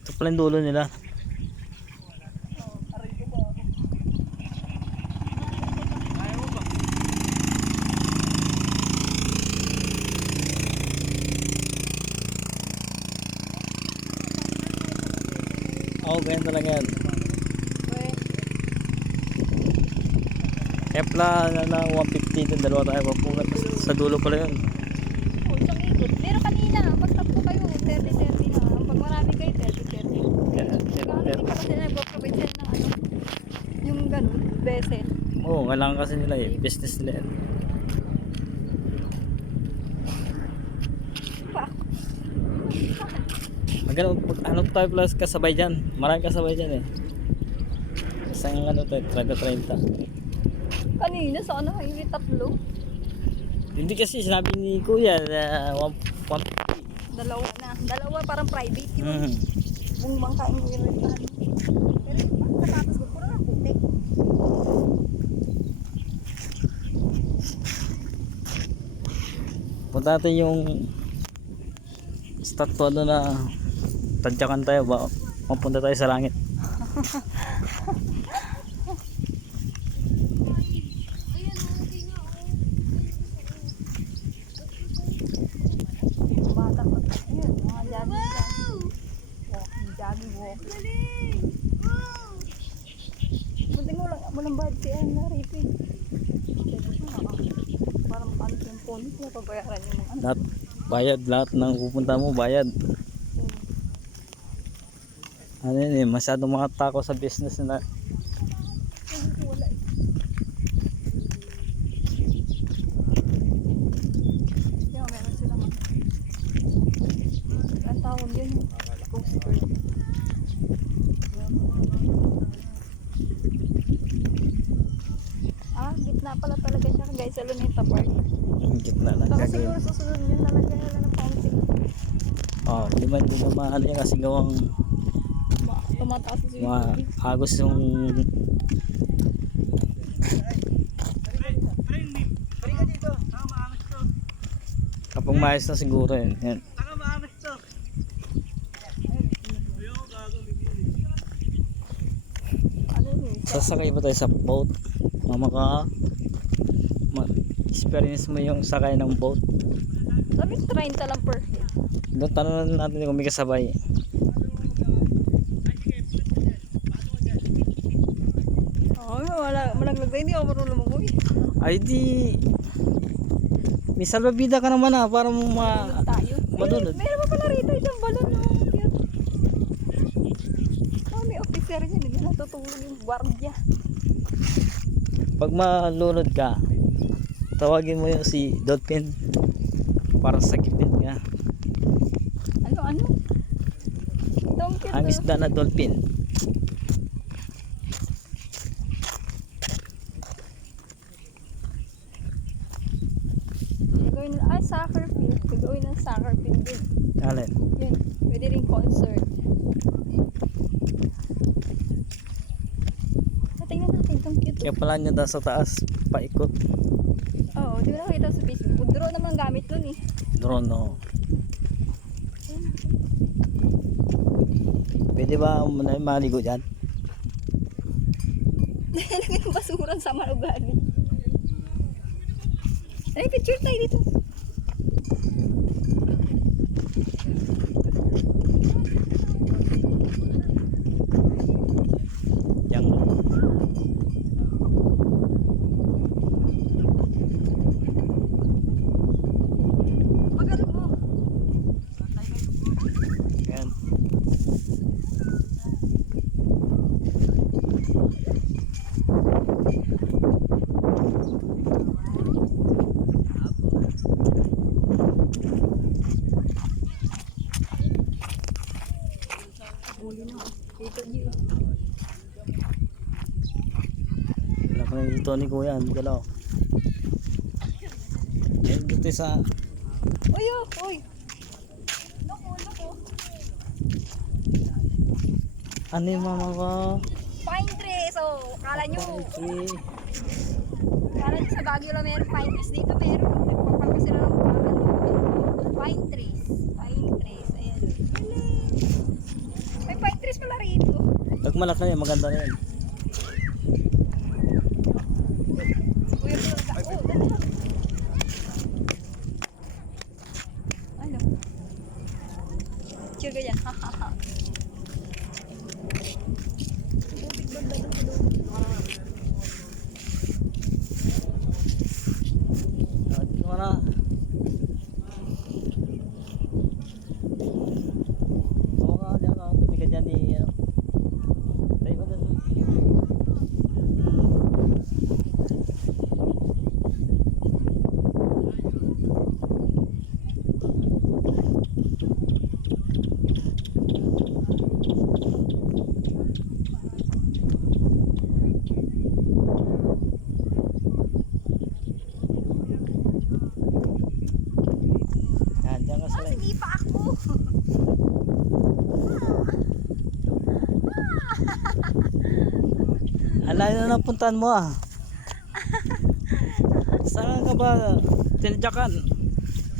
Ito pala yung dulo nila. Oo, ganyan talaga yan. Kaya pala na 150 din, dalawa tayo papungat. Sa dulo pala yun. Oh, isang ikot. Pero kanina, pag-stop ko kayo, 30-30 na. Pag marami kayo, 30-30. Hindi pa kasi nag-provide sila ng ano, yung ganun, vessel. Oo, kailangan kasi nila eh. Business nila yan. Pa. Ano tayo plus kasabay dyan? Maraming kasabay dyan eh. Isang ano tayo, 30-30. Kanina, sana highway tatlo. Hindi kasi sinabi ni Kuya na 150. Dalawa na. Dalawa parang private yun. Kung bangkain mo yung rentahan. Pero yung patatas ko, puro na putik. Punta natin yung statwa doon na tadyakan tayo ba? Mapunta tayo sa langit. Bata pa. Ayun, mga jogging. Walking, jogging, walking. Buti mo lang, walang bayad si Anna, Ripi. Parang paano yung polis na pabayaran yung mga ano. Lahat bayad, lahat ng pupunta mo bayad. Ano yun eh, masyadong makatako sa business na. Wala eh. Yan, meron silang ano. Ang tawag yun yung Coast Guard. Ah, gitna pala talaga siya guys sa Luneta Park. Yung gitna ng Baka gagawin. siguro susunod yun lalagyan nila ng fountain. Oh, di man din naman ano yan kasi gawang Tumataas yung mga agos yung kapag maayos na siguro yun. Yan. ano yun. Sasakay ba tayo sa boat? Ma-experience mo yung sakay ng boat. Sabi 30 lang per head. Doon tanong natin kung may kasabay. Malaglag na hindi ako marunong lumangoy. Ay di may salbabida ka naman para mo Tayo. malunod. Meron pa pala rito isang balon. Oh, may officer niya. Hindi natutulog yung guardia. Pag malunod ka, tawagin mo yung si Dolphin para sakipin ka. Ano? Donkey Ang to. isda na dolphin. Gagawin soccer field. Gagawin ng soccer field din. Alin? Yun. Pwede rin concert. Tingnan natin itong cute. Kaya pala niya sa taas, paikot. Oo, di ba nakita sa Facebook? Drone naman gamit dun eh. Drone no. Pwede ba maligo dyan? Nalagay yung basura sa manugali. Ay, picture tayo dito. Yang Magano mo? yan. Huli na. Dito niyo. Wala pa rin dito ni Kuya, ang galaw. Yan dito sa Uy, uy. Loko. ano yung mama ko? Pine trees. Oh, kala nyo sa Baguio lang meron pine trees. Dito meron. Nagpapal pa sila ng pine trees. Ayan. May pine trees pala rito. Pag malaki yan, maganda na yan. Kuya talaga. Oh, dali lang. Ano? Cheer ka dyan. Ha ha ha. Tubig banda doon sa loob. Dito ka na. Oo ka, diyan ka. Tabi ka dyan ni ano. Tayo ka dyan. Yan, diyan ka sa line. Sinipa ako. Ang layo na napuntahan mo ah. Saan ka ba tinadyakan?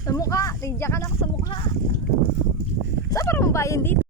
Sa mukha. Tindiyakan ako sa mukha. Saan para mabayan dito?